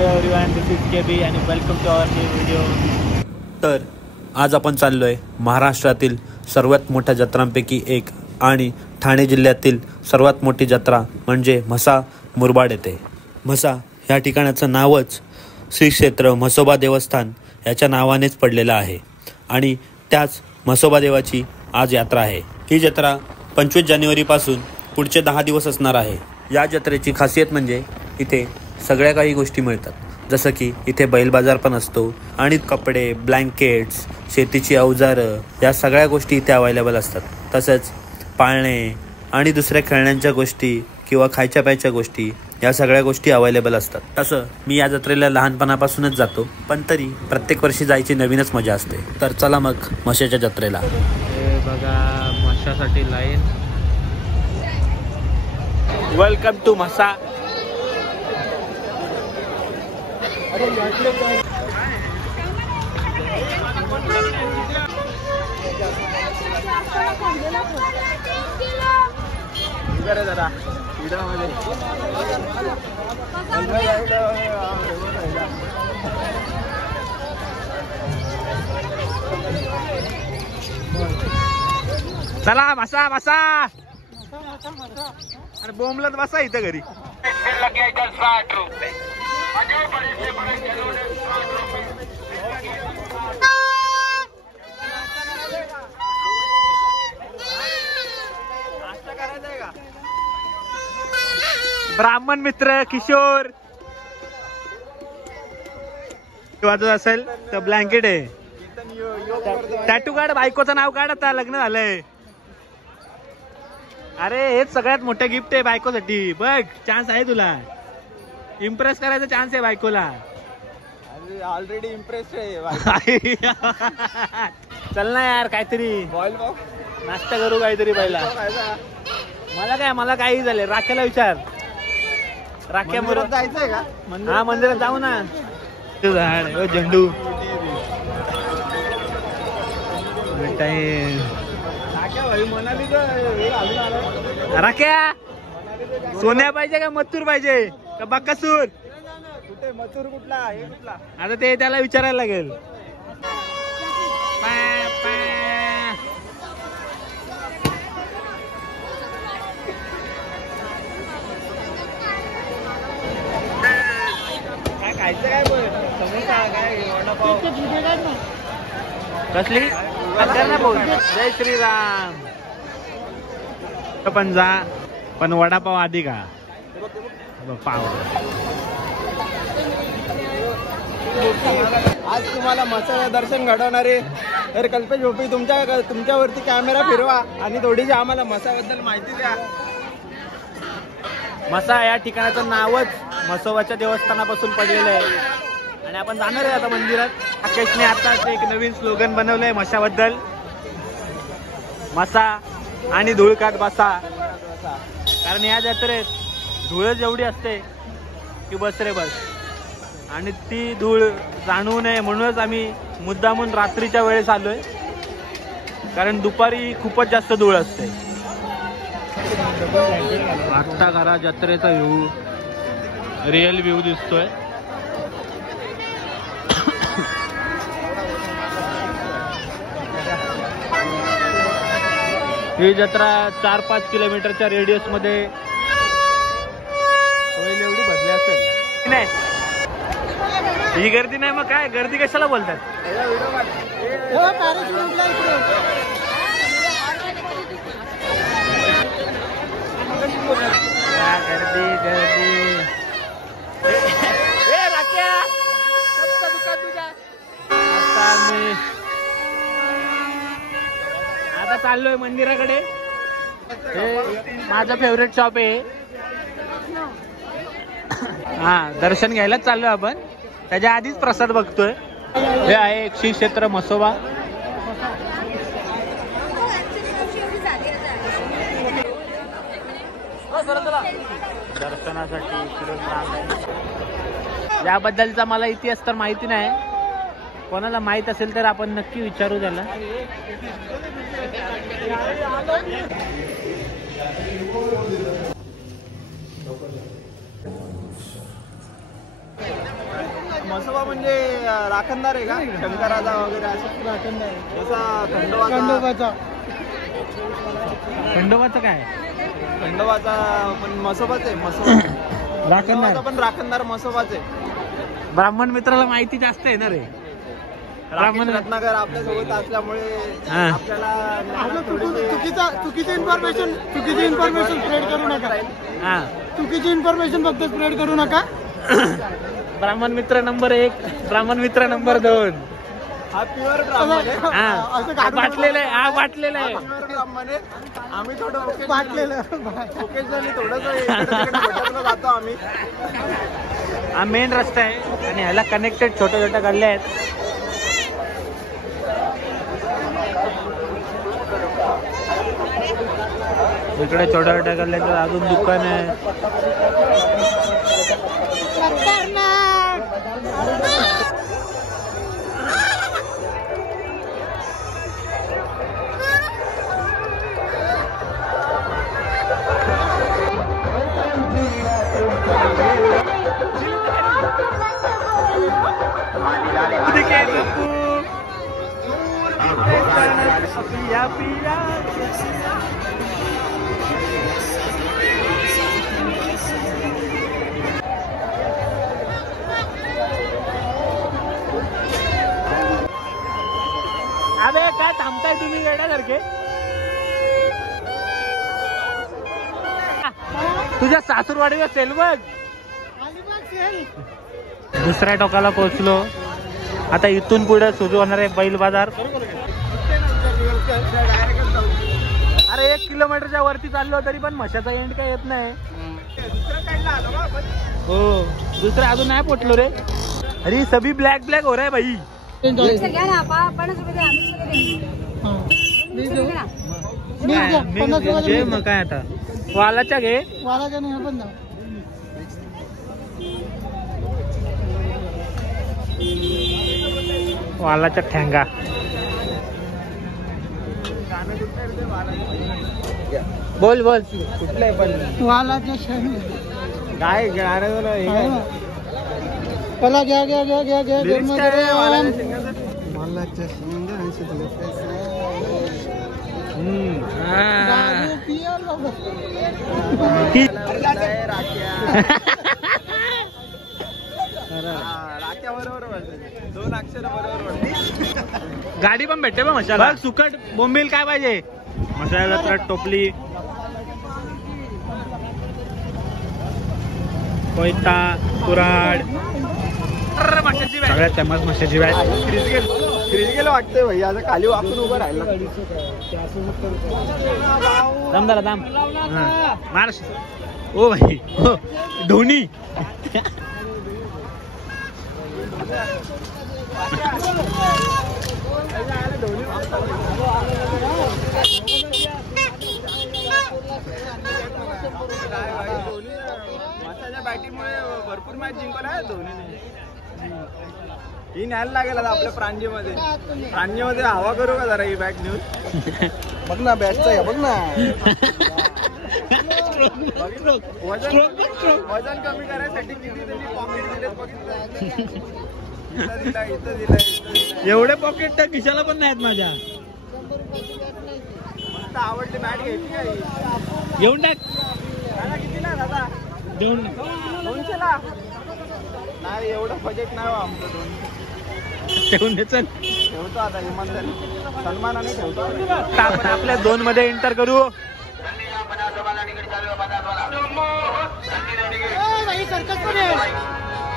Hello everyone, this is KB आणि welcome to our new video. तर आज आपण चाललोय महाराष्ट्रातील सर्वात मोठ्या जत्रांपैकी एक आणि ठाणे जिल्ह्यातील सर्वात मोठी जत्रा म्हणजे म्हसा मुरबाड येथे. म्हसा ह्या ठिकाणाचं नावच श्री क्षेत्र म्हसोबा देवस्थान याच्या नावानेच पडलेलं आहे आणि त्याच म्हसोबा देवाची आज यात्रा आहे. ही जत्रा 25 जानेवारीपासून पुढचे 10 दिवस असणार आहे. या जत्रेची खासियत म्हणजे इथे सगळ्या काही गोष्टी मिळतात, जसं की इथे बैल बाजार पण असतो आणि कपडे, ब्लँकेट्स, शेतीची अवजारं या सगळ्या गोष्टी इथे अवेलेबल असतात. तसंच पाळणे आणि दुसऱ्या खेळण्यांच्या गोष्टी किंवा खायच्या प्यायच्या गोष्टी या सगळ्या गोष्टी अवेलेबल असतात. तसं मी या जत्रेला लहानपणापासूनच जातो, पण तरी प्रत्येक वर्षी जायची नवीनच मजा असते. तर चला मग म्हशीच्या जत्रेला. हे बघा म्हशासाठी लाईन. Welcome to Mhasa. चला बसा बसा. अरे बोंबलत बसा इथं घरी. ब्राह्मण मित्र किशोर वाजत असेल तर ब्लँकेट आहे. टॅटू काढ, बायकोचं नाव काढ, आता लग्न झालंय. अरे हेच सगळ्यात मोठं गिफ्ट आहे बायकोसाठी. बघ, चान्स आहे तुला, इम्प्रेस करायचा चान्स आहे बायकोला. ऑलरेडी इम्प्रेस आहे. चल ना यार, काहीतरी नाश्ता करू काहीतरी पहिला. मला काही झाले. राख्याला विचार. राख्या मंदिरात जायचंय का? हा, मंदिरात जाऊ ना. झेंडू राख्या. सोन्या पाहिजे का मथुर पाहिजे का बकासूर? कुठे मथुर? कुठला हे कुठला? आता ते त्याला विचारायला लागेल. काय खायचं? काय समोसा? काय वडापाव? कसली? जय श्रीराम. पण जा, पण वडापाव आधी का? पाव. आज तुम्हाला म्हसाचं दर्शन घडवणारे तर कल्पेश भोपी तुमच्यावरती कॅमेरा फिरवा आणि थोडीशी आम्हाला म्हसाबद्दल माहिती द्या. म्हसा या ठिकाणाचं नावच म्हसोबाच्या देवस्थानापासून पडलेलं आहे आणि आपण जाणार आहे आता मंदिरात. राकेशने आताच एक नवीन स्लोगन बनवलंय म्हशाबद्दल. म्हसा आणि धूळकात बसा. कारण या जत्रेत धूळ जेवढी असते की बस रे बस, आणि ती धूळ जाणवू नये म्हणूनच आम्ही मुद्दामून रात्रीच्या वेळेस आलोय, कारण दुपारी खूपच जास्त धूळ असते. आत्ता करा जत्रेचा व्ह्यू, रिअल व्ह्यू दिसतोय. ही जत्रा 4-5 किलोमीटरच्या रेडियस मध्ये होईल एवढी भरली असेल. नाही ही गर्दी नाही, मग काय गर्दी कशाला बोलतात? गर्दी गर्दी. आता चाललोय मंदिराकडे. हे माझं फेवरेट शॉप आहे. हा, दर्शन घ्यायलाच चाललोय आपण. त्याच्या आधीच प्रसाद बघतोय. हे आहे श्री क्षेत्र म्हसोबा. दर्शनासाठी याबद्दलचा मला इतिहास तर माहिती नाही. कोणाला माहित असेल तर आपण नक्की विचारू त्याला. मसोबा म्हणजे राखणदार आहे का शंकराचा वगैरे असं राखणदार जसा खंडोबाचा खंडोबाचं काय खंडोबाचा पण मसोबाच आहे मसोबा राखणदार पण राखणदार मसोबाच आहे. ब्राह्मण मित्राला माहिती जास्त आहे ना रे. ब्राह्मण रत्नाकर आपल्या सोबत असल्यामुळे आपल्याला चुकीची इन्फॉर्मेशन स्प्रेड करू नका. चुकीची इन्फॉर्मेशन फक्त स्प्रेड करू नका. ब्राह्मण मित्र नंबर 1, ब्राह्मण मित्र नंबर 2. हा प्युअर ब्राह्मण आहे. बाटलेला आहे, हा बाटलेला आहे. ब्राह्मण आहे. आम्ही थोडं बाटलेलं ओकेजनली थोडंसं जातो आम्ही. हा मेन रस्ता आहे आणि ह्याला कनेक्टेड छोट्या छोट्या गल्ल्या आहेत. इकडे छोट्या छोट्या गल्ल्याचं अजून दुकान आहे. अबे काय थांबताय तुम्ही वेड्यासारखे. तुझ्या सासूरवाडीवर सेल बघ. दुसऱ्या टोकाला पोहोचलो. आता इथून पुढे सुरू होणार आहे बैल बाजार. अरे 1 किलोमीटरच्या वरती चाललो तरी पण म्हशाचा एंड काय येत नाही. हो दुसरा अजून नाही पोचलो रे. अरे सभी ब्लॅक ब्लॅक हो रहा है भाई. घे मग काय आता वालाच्या घे. वालाच्या नाही पण वालाच्या ठेंगा. बोल बोल कुठले पण वालाच्या काय गाणं पला घ्या घ्या घ्या घ्या घ्या वालाच्या राख्या बरोबर 2 अक्षर बरोबर. गाडी पण भेटते बा मशाला. सुकट बोंबील काय पाहिजे. मसाला तर टोपली कोयता कुराड सगळ्यात फेमस मशाची बॅट. क्रिस गेलं वाटतंय भाई. आता खाली वापरून उभं राहिला. दम जरा दम मार्श. ओ भाई हो धोनी. बॅटिंगमुळे भरपूर मॅच जिंकला धोनीने. ही न्यायला लागेल आता आपल्या प्रांजीमध्ये. प्रांजीमध्ये हवा करू का जरा ही बॅट नेऊन. बघ ना बॅटचा बघ ना. वजन कमी करायसाठी किती त्यांनी पॉकेट दिलेत बघितलं. एवढे पॉकेट त्या खिशाला पण नाहीत माझ्या. मस्त आवडली बॅट घ्यायची का. घेऊन टाक. कितीला दादा. 200ला नाही. एवढं बजेट नाही आमचं. ठेवून दे चल. ठेवतो आता इमानदारी सन्मानाने ठेवतो. आपण आपल्या 2 मध्ये एंटर करू.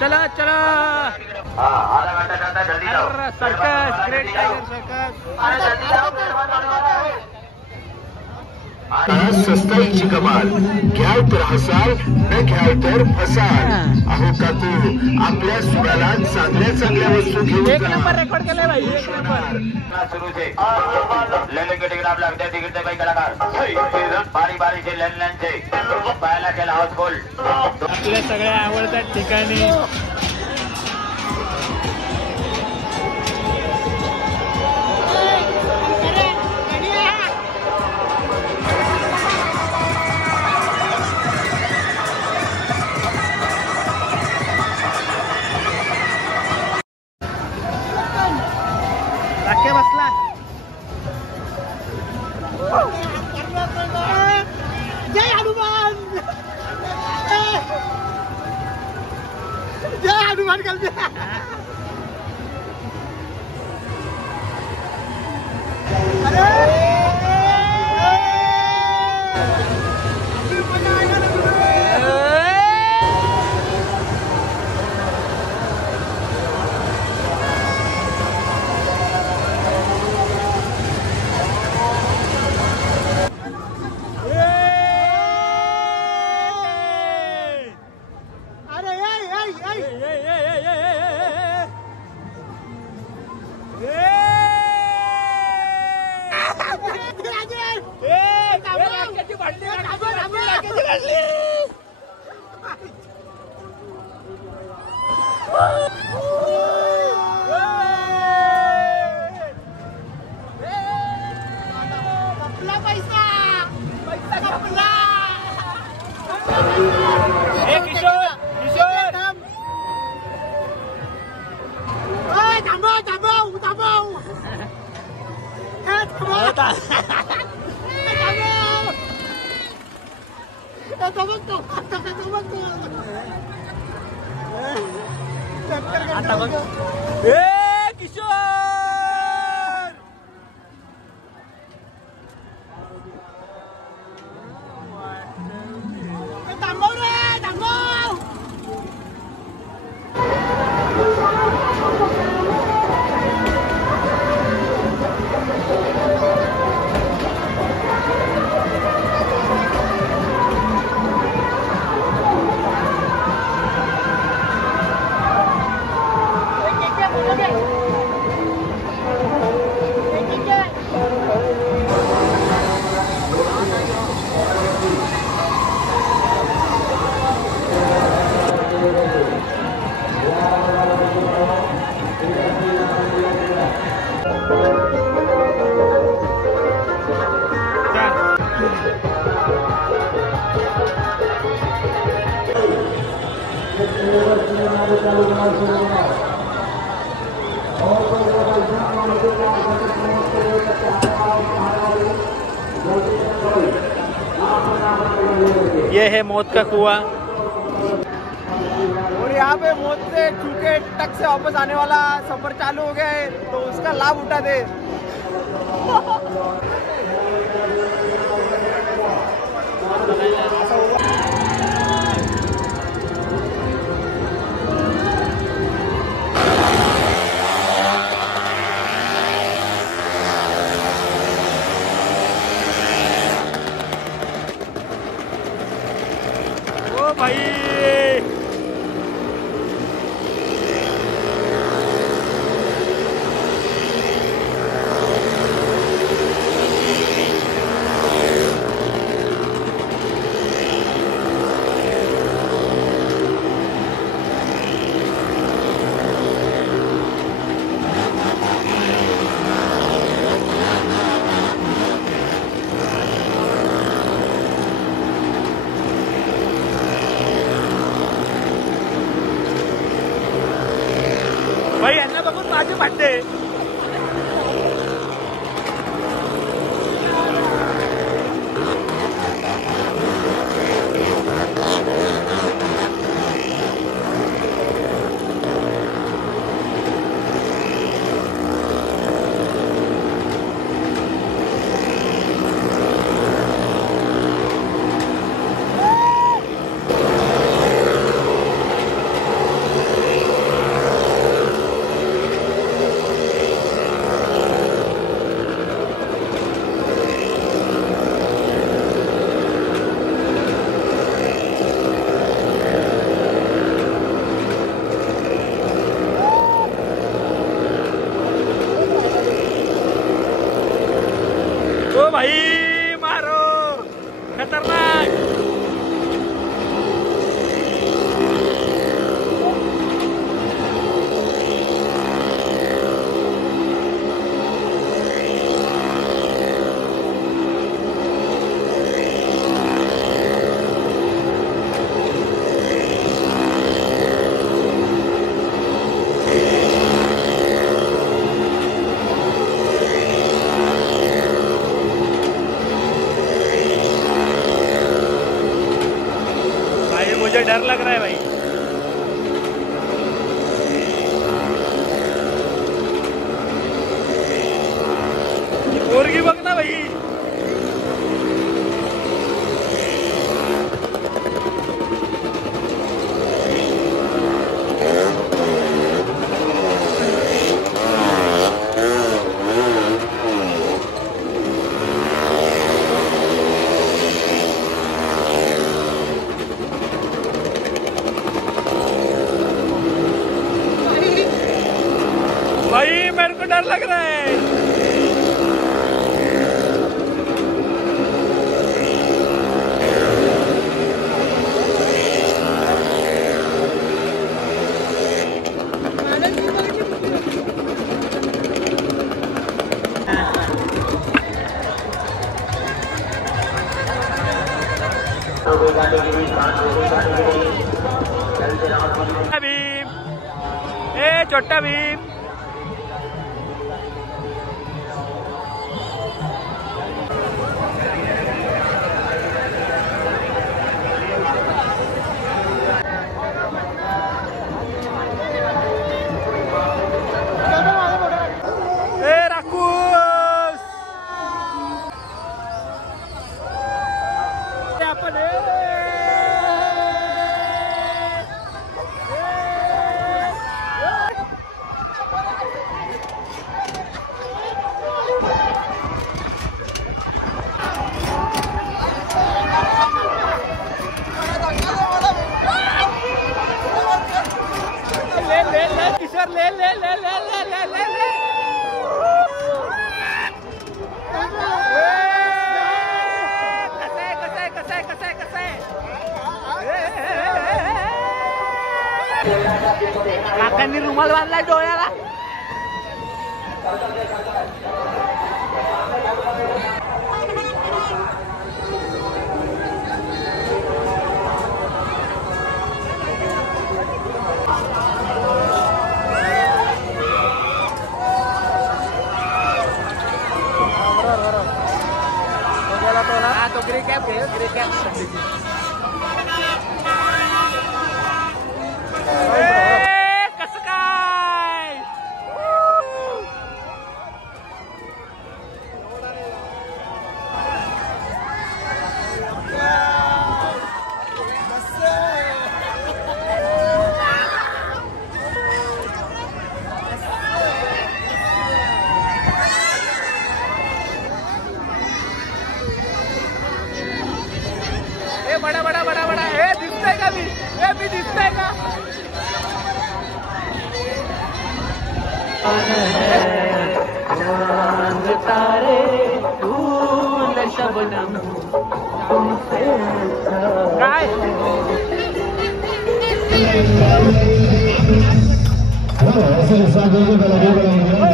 चला चला सर्कस ग्रेट टायगर सर्कस. सस्ताईची कमाल. घ्याल तर हसाल न घ्याल तर फसाल. अहो काकू आपल्या सुराला चांगल्या चांगल्या वस्तू घेऊन एक नंबर रेकॉर्ड केलाय भाई. 1 नंबर. बारी बारीचे लॅनलॅनचे पाहायला केला हाऊसफुल. आपल्या सगळ्या आवडत्या ठिकाणी अपनी बात कर दिया। ये है मौत का कुआं। और यहाँ पे मौत से छूके टक से वापस आने वाला सफर चालू हो गया है, तो उसका लाभ उठा दे। ओ भाई भाई यांना बघून माझे भांडे। ओ भाई मारो खतरनाक। मुझे डर लग रहा है भाई। डर लग रहा है। भीम, ए छोटा भीम, ए राखूस आपण किशोर ले ले ले ले ले ले ले ले काकांनी रुमाल बांधलाय डोळ्याला। तो ग्रे कॅप घे, ग्रे कॅप कसं काय बड़ा बड़ा बड़ा बड़ा हे दिसतंय का मी, हे मी दिसतंय का तारे फूल शबनम काय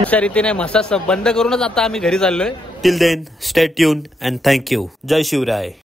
अशा रीतीने मसा बंद करूनच आता आम्ही घरी चाललोय। Till then stay tuned and thank you. जय शिवराय।